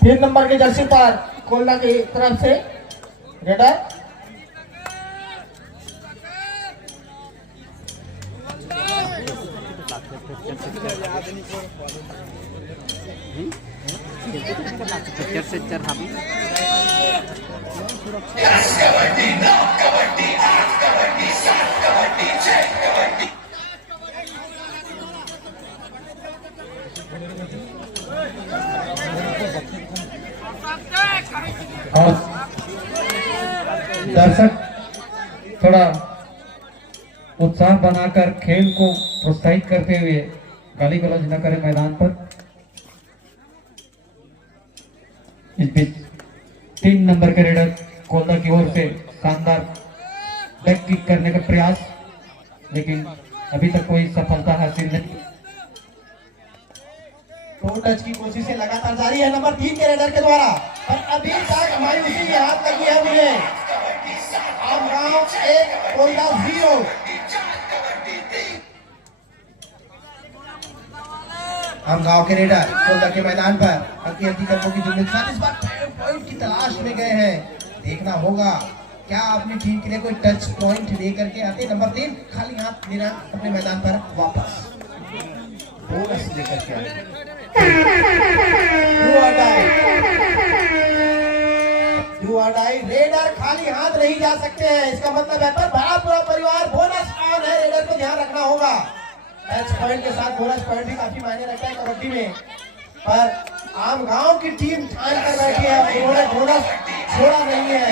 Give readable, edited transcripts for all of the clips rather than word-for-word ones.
3 number के Jersey पर कोलना की तरफ से रेडर और दर्शक थोड़ा उत्साह बनाकर खेल को प्रोत्साहित करते हुए गाली गलौज न करें मैदान पर। इस बीच 3 नंबर के रेडर कोलदा की ओर से शानदार बैक किक करने का प्रयास, लेकिन अभी तक कोई सफलता हासिल नहीं। टो टच की कोशिशें लगातार जारी है नंबर 3 के रेडर के द्वारा, पर अभी तक मायूसी के हाथ लगी है मुझे। आमगांव 1 कोलदा 0। आमगांव के रेडर कोलदा के मैदान पर हल्की कदमों की जुम्मे साथ इस बार पॉइंट की तलाश में गए हैं। देखना होगा क्या अपनी टीम के लिए कोई टच पॉइंट लेकर के आते। नंबर 3 खाली हाथ मेरा अपने मैदान पर वापस बोनस लेकर के आए। रेडर खाली हाथ नहीं जा सकते हैं, इसका मतलब है पर बड़ा पूरा परिवार बोनस ऑन है। रेडर को ध्यान रखना होगा। टच पॉइंट के साथ बोनस पॉइंट भी काफी मायने रखता है कबड्डी में, पर आमगांव की टीम ठान कर बैठी है, उन्होंने बोनस छोड़ा नहीं है।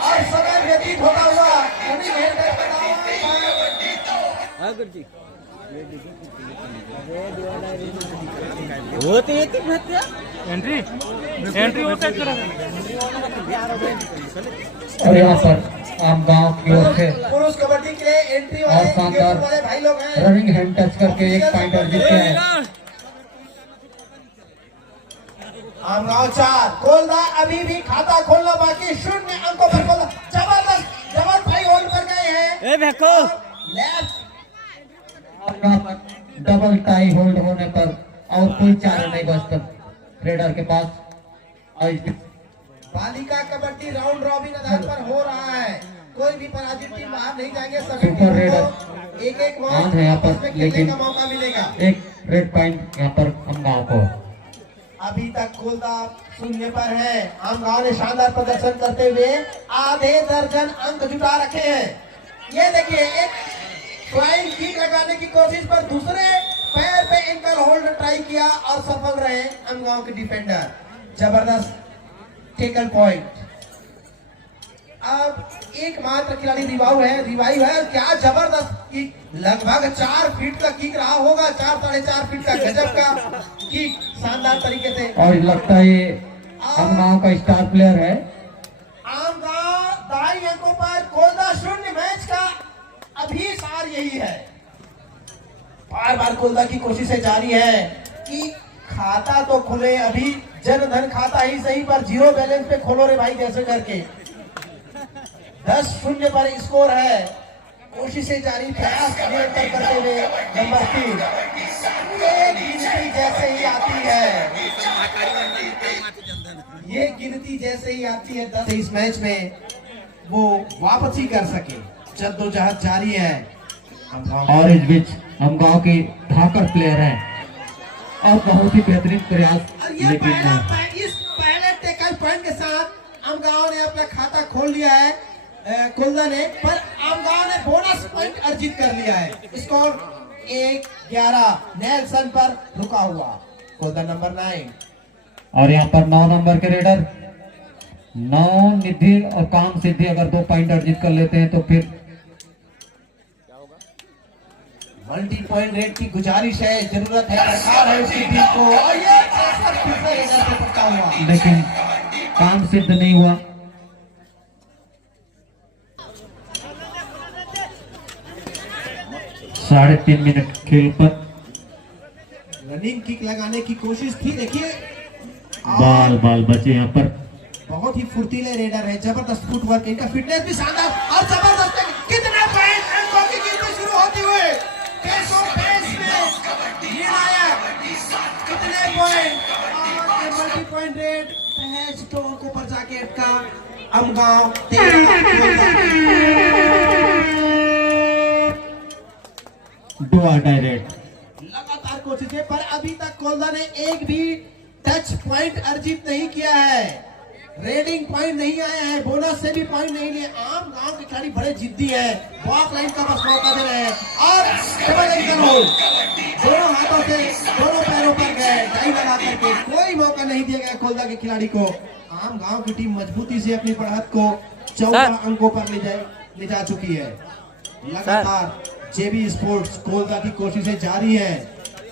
और समय व्यतीत होता हुआ और यहाँ पर आमगांव की ओर से पुरुष कबड्डी के लिए एंट्री और वाले शानदार भाई लोग हैं। रनिंग हैंड टच करके 1 पॉइंट अर्जित किया है। आमगांव 4 कोलदा अभी भी खाता खोलना बाकी, 0 अंकों पर कोलदा। जबरदस्त जबरदस्त भाई होल्ड पर गए हैं। लेफ्ट डबल टाई होल्ड होने पर और कोई चारा नहीं बचता रेडर के पास। बालिका कबड्डी राउंड रॉबिन आधार पर हो रहा है, कोई भी पराजित टीम बाहर नहीं जाएंगे। सभी सुपर रेडर एक ऑन है यहाँ पर, लेकिन मौका मिलेगा। एक रेड पॉइंट यहाँ पर आमगांव को। अभी तक कोलदा 0 पर है। आमगांव ने शानदार प्रदर्शन करते हुए आधे दर्जन अंक जुटा रखे हैं। ये देखिए एक फ्लाइंग किक लगाने की कोशिश पर दूसरे पैर पे एंकल होल्ड ट्राई किया और सफल रहे आमगांव के डिफेंडर। जबरदस्त टेकल पॉइंट। अब एकमात्र खिलाड़ी रिवाइव है। क्या जबरदस्त किक, लगभग 4 फीट का किक रहा होगा, 4-4.5 फीट का गजब का किक शानदार तरीके से। और लगता है ये आमगांव का स्टार प्लेयर है। आमगांव दाई अंकों पर, कोलदा 0। मैच का अभी सार यही है। बार बार कोलदा की कोशिशें जारी है कि खाता तो खुले, अभी जनधन खाता ही सही पर 0 बैलेंस पे खोलो रे भाई कैसे करके। 10-0 पर स्कोर है। कोशिशें जारी, प्रयास निरंतर करते हुए नंबर 3 ये गिनती जैसे ही आती है, ये गिनती जैसे ही आती है 10 इस मैच में वो वापसी कर सके। जद्दोजहद जारी है। और इस बीच आमगांव की धाकर प्लेयर है और बहुत ही बेहतरीन प्रयास, लेकिन इस पहले टेकल पॉइंट के साथ आमगांव ने अपना खाता खोल लिया है कोलदा ने, पर आमगांव ने बोनस पॉइंट अर्जित कर लिया है। स्कोर 1-11 नेल्सन पर रुका हुआ। कोलदा नंबर 9 और यहाँ पर 9 नंबर के रेडर 9 निधि और काम सिद्धि अगर 2 पॉइंट अर्जित कर लेते हैं तो फिर मल्टी पॉइंट रेट की गुजारिश है, जरूरत है, दरकार है उसकी टीम को। और ये पक्का हुआ, लेकिन काम सिद्ध नहीं हुआ। साढ़े 3 मिनट खेल पर रनिंग किक लगाने की कोशिश थी, देखिए बाल बचे यहाँ पर। बहुत ही फुर्तीले रेडर है, जबरदस्त फुटवर्क, इनका फिटनेस भी शानदार और जबरदस्त। कितने पॉइंट अंकों की गिनती शुरू होती हुई पेसों पेस में निर्णायक कितने पॉइंट पॉइंट रेड सहज टोक ऊपर जाके अटका आमगांव डायरेक्ट लगातार कोशिशें पर अभी तक कोलदा ने एक भी टच पॉइंट अर्जित नहीं किया है, रेडिंग पॉइंट नहीं आया है, बोनस से भी पॉइंट नहीं लिए। आम गांव के खिलाड़ी बड़े जिद्दी है, वॉक लाइन का बस मौका दे रहे हैं और डबल एंकल होल्ड दोनों हाथों से दोनों पैरों पर गए टाई लगा करके, कोई मौका नहीं दिया गया कोलदा के खिलाड़ी को। आम गांव की टीम मजबूती से अपनी बढ़त को 14 अंकों पर ले जा चुकी है। लगातार जेबी स्पोर्ट्स कोलदा की कोशिशें जारी है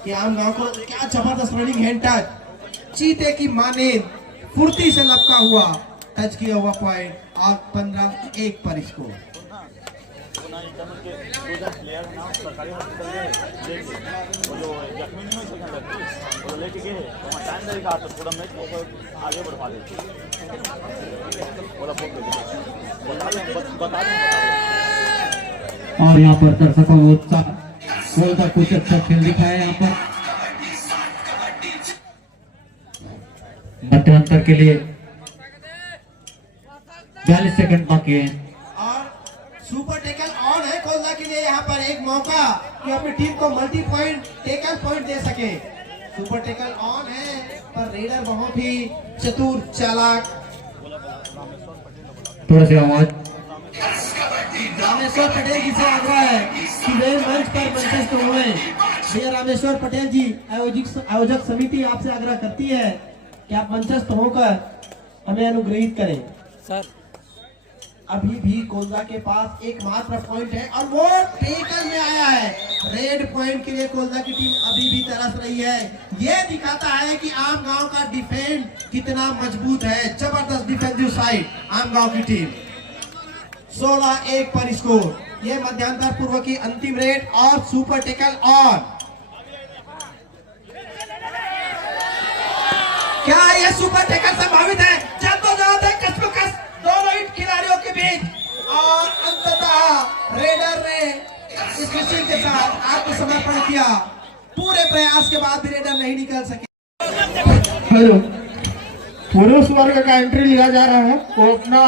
कि आम गांव को क्या जबरदस्त रनिंग हैंड टच, चीते की मानेंद फुर्ती से लपका हुआ टच किया हुआ पॉइंट और 15-1 पर स्कोर। और यहाँ पर दर्शकों को उत्साह कोलदा कुछ अच्छा खेल दिखाया यहाँ पर। मध्यांतर के लिए 42 सेकंड बाकी है और सुपर टेकल ऑन है कोलदा के लिए यहाँ पर एक मौका कि अपनी टीम को मल्टी पॉइंट टेकल पॉइंट दे सके। सुपर टेकल ऑन है पर रेडर बहुत ही चतुर चालाक। थोड़ा सी आवाज। रामेश्वर पटेल जी से आग्रह है कि वे मंच पर मंचस्थ हुए। भैया रामेश्वर पटेल जी आयोजक समिति आपसे आग्रह करती है कि आप मंचस्थ होकर हमें अनुग्रहित करें। सर अभी भी कोलदा के पास एकमात्र पॉइंट है और वो टेकल में आया है। रेड पॉइंट के लिए कोलदा की टीम अभी भी तरस रही है। ये दिखाता है कि आम गांव का डिफेंड कितना मजबूत है। जबरदस्त डिफेंसिव साइड आम गांव की टीम। 16-1 पर स्कोर। ये मध्यांतर पूर्व की अंतिम रेड और सुपर टेकल ऑन। क्या ये सुपर टेकल संभावित है? जद्दोजहद है कस दोनों ही खिलाड़ियों के बीच और अंततः रेडर ने इस मिशन के साथ आत्मसमर्पण किया। पूरे प्रयास के बाद भी रेडर नहीं निकल सके। हेलो, पुरुष वर्ग का एंट्री लिया जा रहा है। वो अपना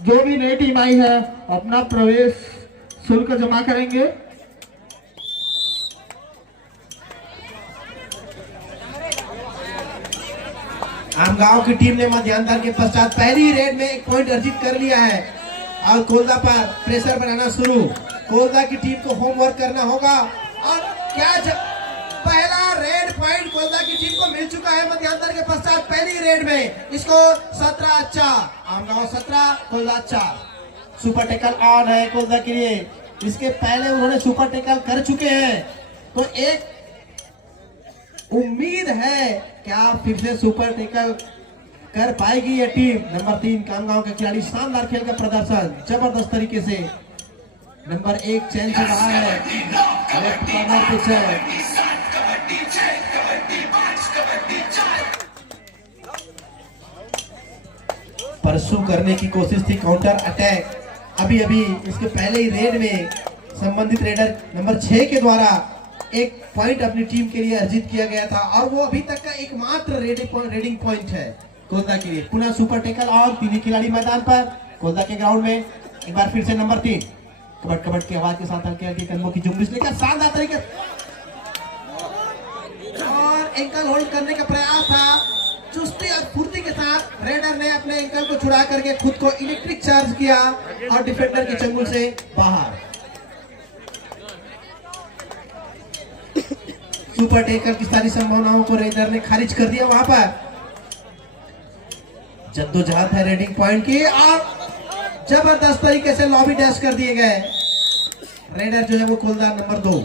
जो भी नई टीम आई है अपना प्रवेश शुल्क जमा करेंगे। आम गांव की टीम ने मध्यांतर के पश्चात पहली रेड में एक पॉइंट अर्जित कर लिया है और कोलदा पर प्रेशर बनाना शुरू। कोलदा की टीम को होमवर्क करना होगा और क्या पहला रेड पॉइंट कोलदा की टीम को मिल चुका है मध्यांतर के पश्चात पहली रेड में। इसको 17-4 आम गांव 17 कोलदा 4। सुपर टेकल ऑन है कोलदा के लिए। इसके पहले उन्होंने सुपर टेकल कर चुके हैं तो एक उम्मीद है क्या फिर से सुपर टेकल कर पाएगी ये टीम। नंबर 3 कामगांव के खिलाड़ी शानदार खेल का प्रदर्शन जबरदस्त तरीके से। नंबर 1 चैन से रहा है, लेफ्ट कॉर्नर पिच है। परसू करने की कोशिश थी, काउंटर अटैक। अभी इसके पहले ही रेड में संबंधित रेडर नंबर 6 के द्वारा एक पॉइंट अपनी टीम के लिए अर्जित किया गया था और वो अभी तक का एकमात्र रेडिंग पॉइंट है कोलदा के लिए। पुनः सुपर टेकल और तीन खिलाड़ी मैदान पर कोलदा के ग्राउंड में। एक बार फिर से नंबर 3 कबट की आवाज के साथ हल्के हल्के कदमों की जुम्बिश लेकर शानदार तरीके और एंकल होल्ड करने का प्रयास था। चुस्ती और फुर्ती के साथ रेडर ने अपने एंकल को छुड़ा करके खुद को इलेक्ट्रिक चार्ज किया और डिफेंडर के चंगुल से बाहर। सुपर टेकल की सारी संभावनाओं को रेडर ने खारिज कर दिया। वहां पर जद्दोजहद है रेडिंग पॉइंट की और जबरदस्त तरीके से लॉबी डैश कर दिए गए। रेडर जो है वो कोलदा नंबर 2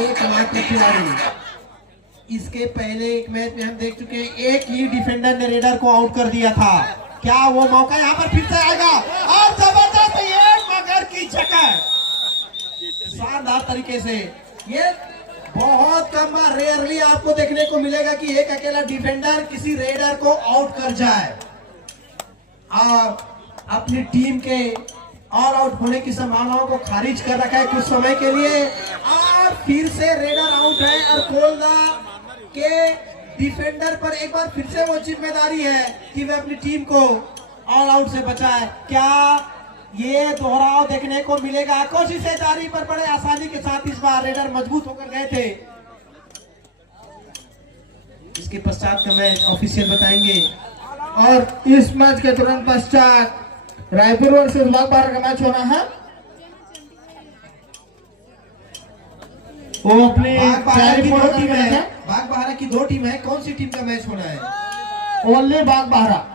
एकमात्र खिलाड़ी। इसके पहले एक मैच में हम देख चुके हैं एक ही डिफेंडर ने रेडर को आउट कर दिया था। क्या वो मौका यहाँ पर फिर से आएगा और जबरदस्त ये मगर की जकड़ शानदार तरीके से। ये बहुत कम बार रेयरली आपको देखने को मिलेगा कि एक अकेला डिफेंडर किसी रेडर को आउट कर जाए और अपनी टीम के ऑल आउट होने की संभावनाओं को खारिज कर रखा है कुछ समय के लिए। और फिर से रेडर आउट है और कोलदा के डिफेंडर पर एक बार फिर से वो जिम्मेदारी है कि वे अपनी टीम को ऑल आउट से बचाए। क्या ये दोहराव देखने को मिलेगा? कोशिशें जारी पर बड़े आसानी के साथ इस बार रेडर मजबूत होकर गए थे। इसके पश्चात का मैच ऑफिशियल बताएंगे। और इस मैच के तुरंत पश्चात रायपुर वर्सेस बागबाहरा का मैच होना है। वो अपनी बागबाहरा की दो तैयारी टीम पूरी है। है। बागबाहरा की दो टीम है, कौन सी टीम का मैच होना है? ओनली बागबाहरा।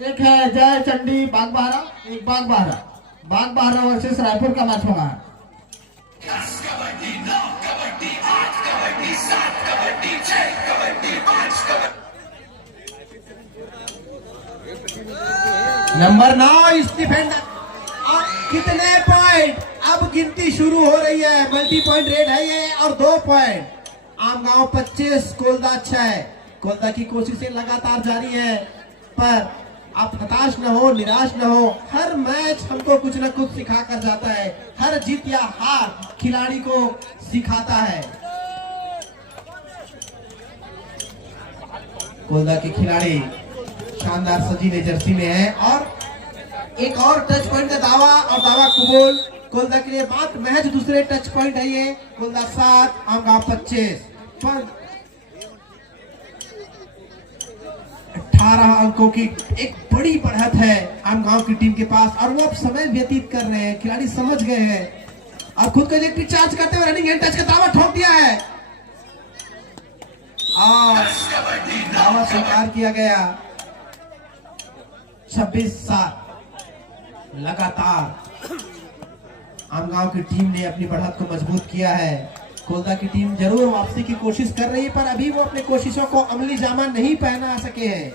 एक है जय चंडी बागबाहरा, एक बागबाहरा। बागबाहरा वर्सेस रायपुर का मैच होना है। नंबर 9 इस डिफेंडर। और कितने पॉइंट? अब गिनती शुरू हो रही है। मल्टी पॉइंट रेड है ये और 2 पॉइंट। आमगांव 25, कोलदा 6। कोलदा की कोशिशें लगातार जारी है, पर आप हताश न हो, निराश न हो। हर मैच हमको कुछ न कुछ सिखा कर जाता है। हर जीत या हार खिलाड़ी को सिखाता है। कोलदा के खिलाड़ी शानदार सजीले जर्सी में है और एक और टच पॉइंट का दावा और दावा कबूल। कोलदा के लिए बात महज दूसरे टच पॉइंट है ये। कोलदा 7, आमगांव 25 पर 18 अंकों की एक बड़ी बढ़त है आमगांव की टीम के पास और वो अब समय व्यतीत कर रहे हैं। खिलाड़ी समझ गए हैं और खुद को इलेक्ट्रिक चार्ज करते हुए रनिंग हैंड टच का दावा ठोक दिया है और दावा स्वीकार किया गया। 26-7 लगातार आमगांव की टीम ने अपनी बढ़त को मजबूत किया है। कोलदा की टीम जरूर वापसी की कोशिश कर रही है, पर अभी वो अपने कोशिशों को अमली जामा नहीं पहना सके हैं।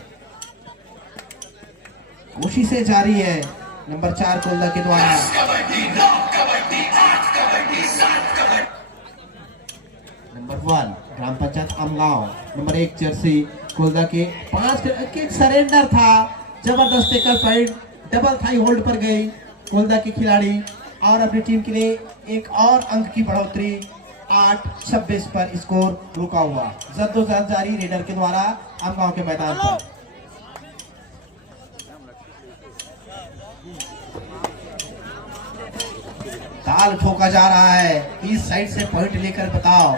कोशिशें जारी है। नंबर 4 कोलदा के द्वारा। नंबर 1 ग्राम पंचायत आमगांव। नंबर 1 जर्सी कोलदा के 5 के सरेंडर था। जबरदस्त tackle point, double thigh hold पर गई कोलदा के खिलाड़ी और अपनी टीम के लिए एक और अंक की बढ़ोतरी। 8-26 पर स्कोर रुका हुआ। जद्दोजहद जारी रेडर के द्वारा आमगांव के मैदान पर। ताल ठोका जा रहा है। इस साइड से पॉइंट लेकर बताओ।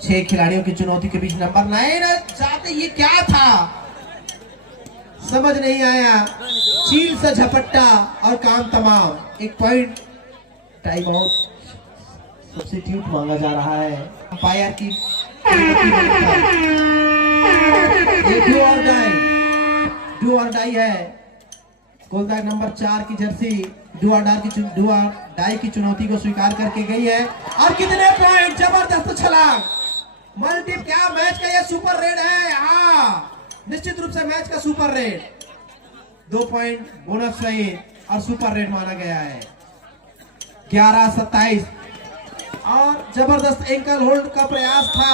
6 खिलाड़ियों की चुनौती के बीच नंबर 9 जाते ये क्या था समझ नहीं आया। चील से झपट्टा और काम तमाम। एक पॉइंट। टाइम आउट सब्स्टिट्यूट मांगा जा रहा है। अंपायर की डू और डाई है। कोलदा नंबर 4 की जर्सी डू और डाई की चुनौती को स्वीकार करके गई है और कितने पॉइंट? जबरदस्त छलांग। मल्टी क्या मैच का ये सुपर रेड है। हाँ, निश्चित रूप से मैच का सुपर रेड। 2 पॉइंट बोनस सहित और सुपर रेड माना गया है। 11-27 और जबरदस्त एंकल होल्ड का प्रयास था।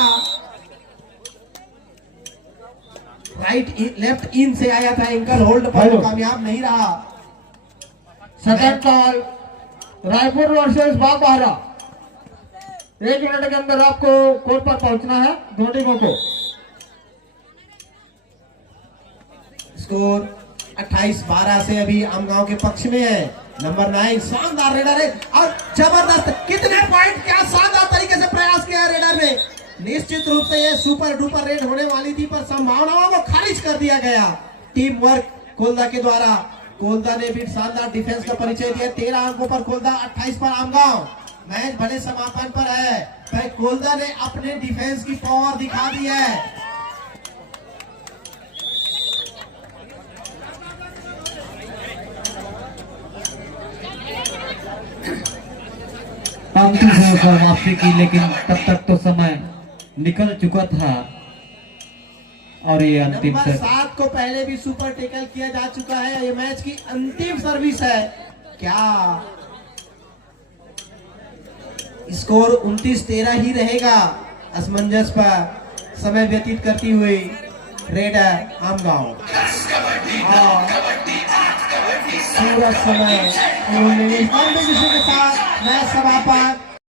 लेफ्ट इन से आया था एंकल होल्ड पर, कामयाब नहीं रहा। Second call Raipur versus Bagbahara. 1 minute के अंदर आपको कोर्ट पर पहुंचना है दोनों टीमों को। स्कोर 28-12 से अभी आमगांव के पक्ष में है। नंबर 9 शानदार रेडर है और जबरदस्त कितने पॉइंट, क्या शानदार तरीके से प्रयास किया है रेडर ने। निश्चित रूप से ये सुपर डुपर रेड होने वाली थी, पर संभावनाओं को खारिज कर दिया गया टीम वर्क कोलदा के द्वारा। कोलदा ने भी शानदार डिफेंस का परिचय दिया। 13 अंकों पर कोलदा, 28 पर आमगांव। मैच बड़े समापन पर है। भाई कोलदा ने अपने डिफेंस की पावर दिखा दी है। अंतिम पर वापसी की, लेकिन तब तक तो समय निकल चुका था और ये अंतिम नंबर 7 को पहले भी सुपर टेकल किया जा चुका है। ये मैच की अंतिम सर्विस है। क्या स्कोर 29-13 ही रहेगा। असमंजस पर समय व्यतीत करती हुई रेडर आमगांव और पूरा समय उन्होंने के साथ मैच समापन